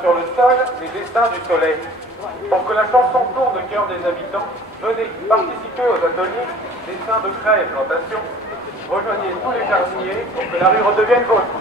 Sur le sol les destins du soleil. Pour que la chanson tourne au cœur des habitants, venez participer aux ateliers dessins de craie et plantation. Rejoignez tous les jardiniers pour que la rue redevienne vôtre.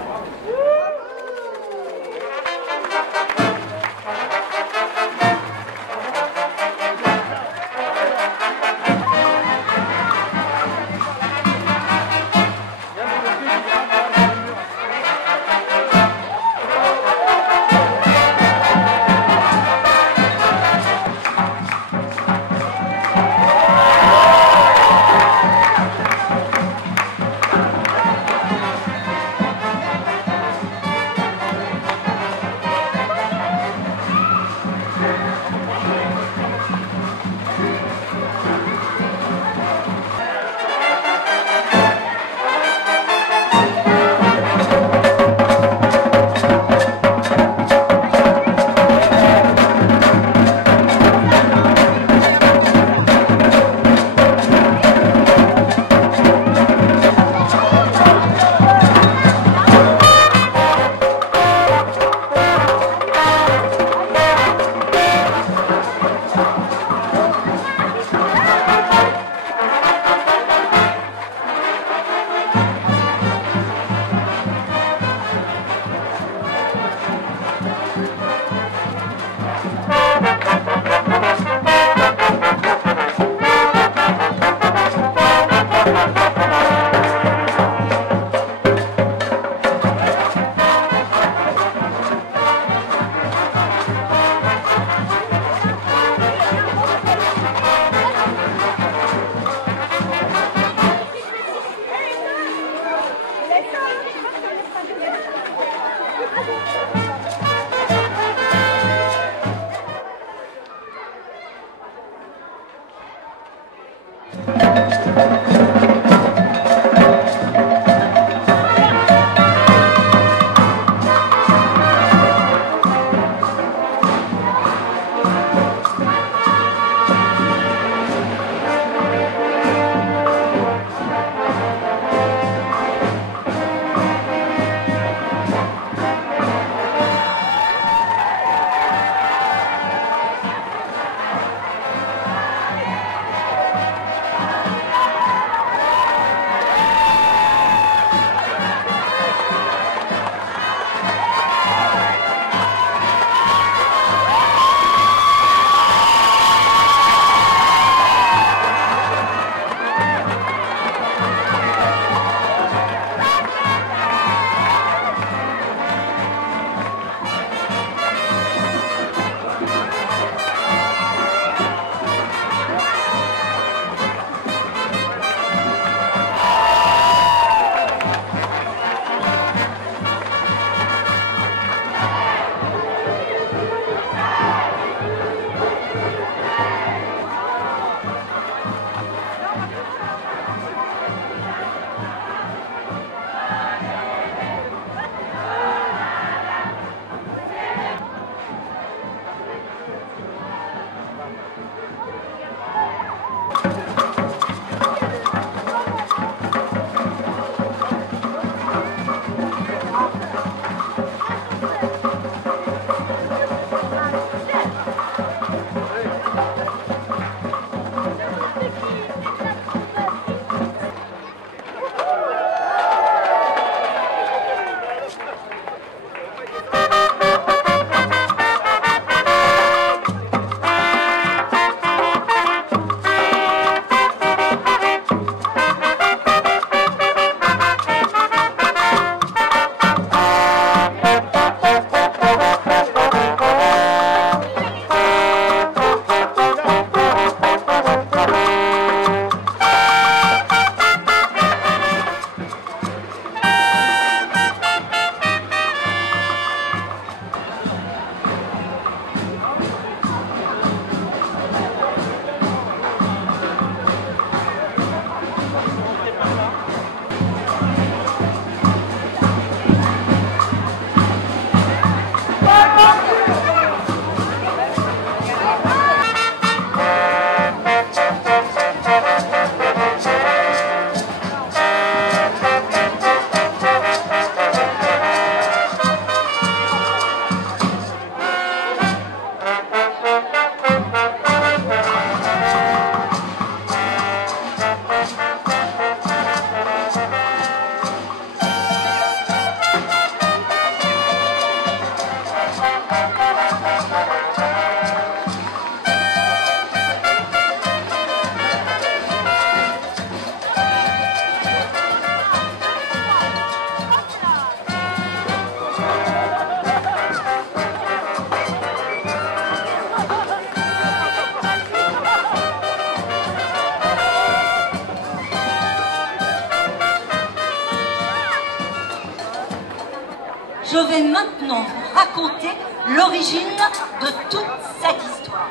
vais maintenant vous raconter l'origine de toute cette histoire.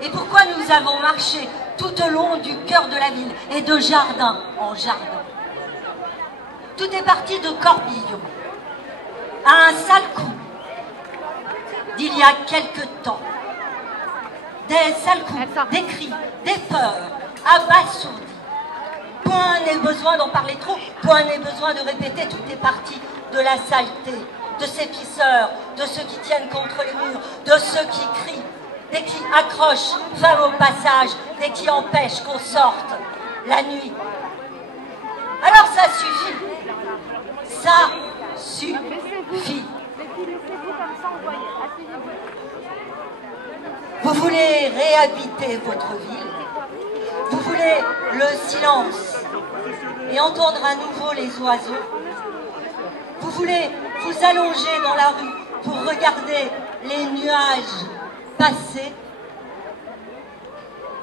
Et pourquoi nous avons marché tout au long du cœur de la ville et de jardin en jardin. Tout est parti de Corbillon, à un sale coup, d'il y a quelque temps. Des sales coups, des cris, des peurs, abasourdis. Point n'est besoin d'en parler trop, point n'est besoin de répéter, tout est parti de la saleté, de ces pisseurs, de ceux qui tiennent contre les murs, de ceux qui crient, des qui accrochent femmes au passage, des qui empêchent qu'on sorte la nuit. Alors ça suffit. Ça suffit. Vous voulez réhabiter votre ville, vous voulez le silence et entendre à nouveau les oiseaux, vous voulez vous allonger dans la rue pour regarder les nuages passer.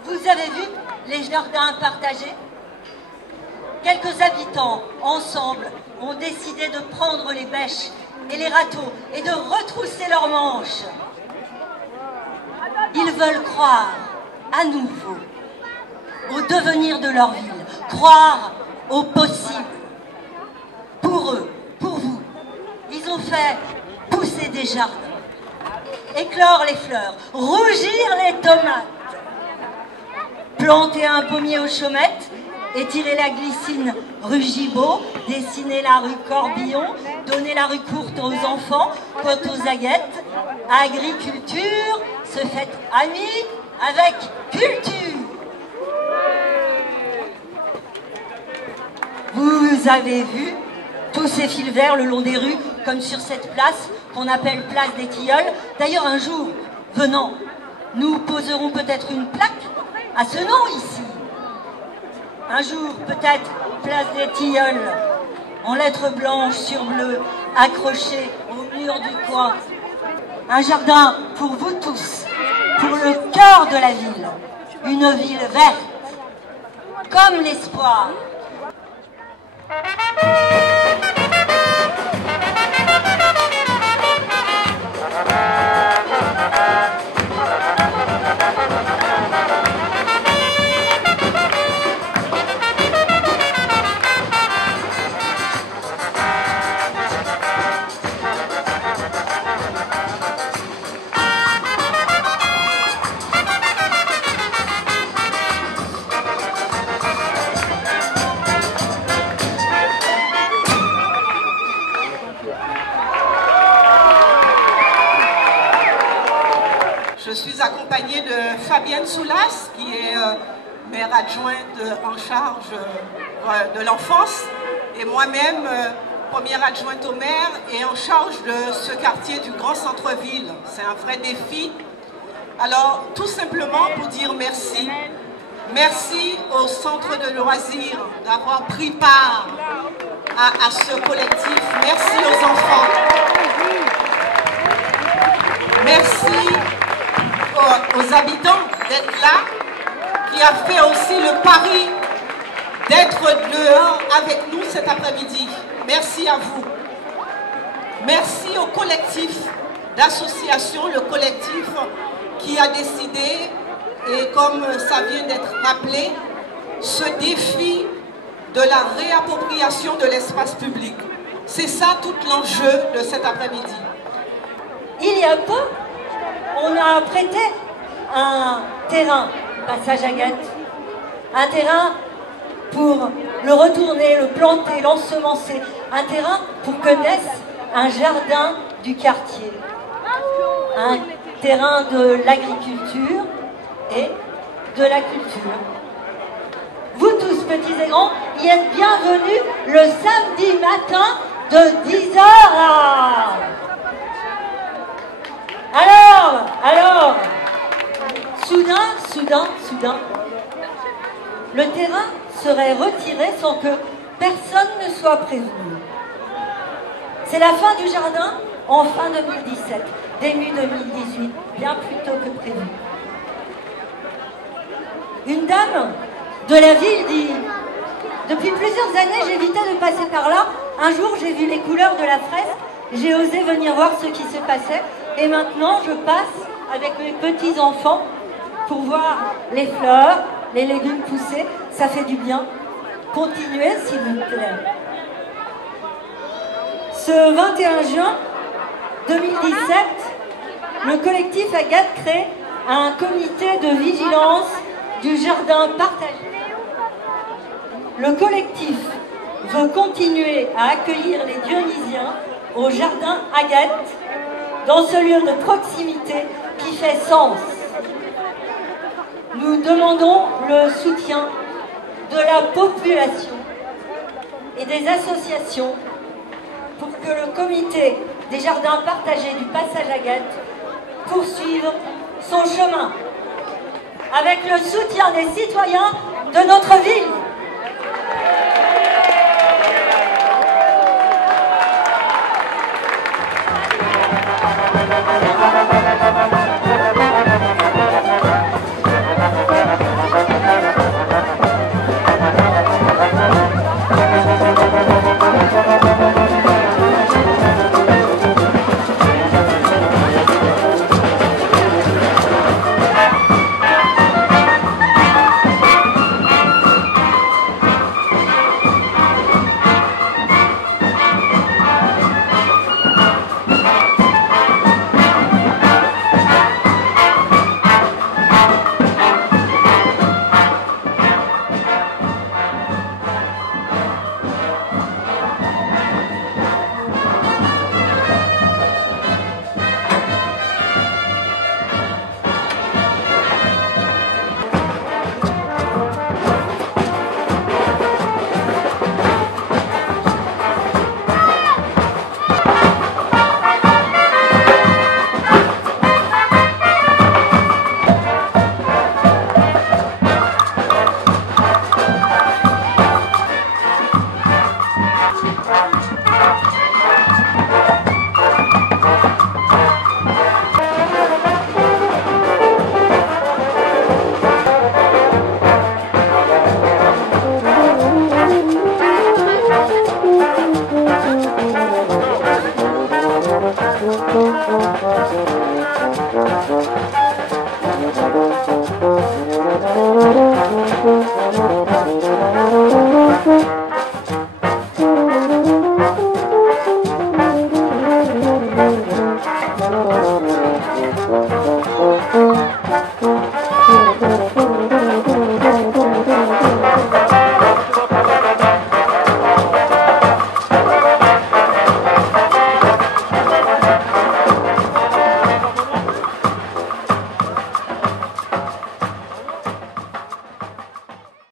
Vous avez vu les jardins partagés? Quelques habitants, ensemble, ont décidé de prendre les bêches et les râteaux et de retrousser leurs manches. Ils veulent croire à nouveau au devenir de leur ville, croire au possible. Pour eux, pour vous, ils ont fait pousser des jardins, éclore les fleurs, rougir les tomates, planter un pommier aux chaumettes, étirer la glycine rue Gibault, dessiner la rue Corbillon, donner la rue courte aux enfants, côte aux aguettes. Agriculture se fait amie avec culture. Vous avez vu tous ces fils verts le long des rues, comme sur cette place qu'on appelle place des Tilleuls. D'ailleurs, un jour, venant, nous poserons peut-être une plaque à ce nom ici. Un jour, peut-être, place des Tilleuls, en lettres blanches sur bleu, accrochées au mur du coin. Un jardin pour vous tous, pour le cœur de la ville. Une ville verte, comme l'espoir. Je suis accompagnée de Fabienne Soulas, qui est maire adjointe en charge de l'enfance, et moi-même, première adjointe au maire et en charge de ce quartier du grand centre-ville. C'est un vrai défi. Alors, tout simplement pour dire merci. Merci au centre de loisirs d'avoir pris part à ce collectif. Merci aux enfants. Merci aux habitants d'être là, qui a fait aussi le pari d'être dehors avec nous cet après-midi. Merci à vous. Merci au collectif d'association, le collectif qui a décidé, et comme ça vient d'être rappelé, ce défi de la réappropriation de l'espace public. C'est ça tout l'enjeu de cet après-midi. Il y a peu, on a prêté un terrain, passage Agathe, un terrain pour le retourner, le planter, l'ensemencer, un terrain pour que naisse un jardin du quartier, un terrain de l'agriculture et de la culture. Vous tous, petits et grands, y êtes bienvenus le samedi matin de 10h à... Alors, soudain, le terrain serait retiré sans que personne ne soit prévenu. C'est la fin du jardin en fin 2017, début 2018, bien plus tôt que prévu. Une dame de la ville dit « Depuis plusieurs années, j'évitais de passer par là. Un jour, j'ai vu les couleurs de la fresque j'ai osé venir voir ce qui se passait. Et maintenant, je passe avec mes petits-enfants pour voir les fleurs, les légumes pousser. Ça fait du bien. Continuez, s'il vous plaît. Ce 21 juin 2017, le collectif Agathe crée un comité de vigilance du jardin partagé. Le collectif veut continuer à accueillir les Dionysiens au jardin Agathe, dans ce lieu de proximité qui fait sens. Nous demandons le soutien de la population et des associations pour que le comité des jardins partagés du passage Agathe poursuive son chemin avec le soutien des citoyens de notre ville.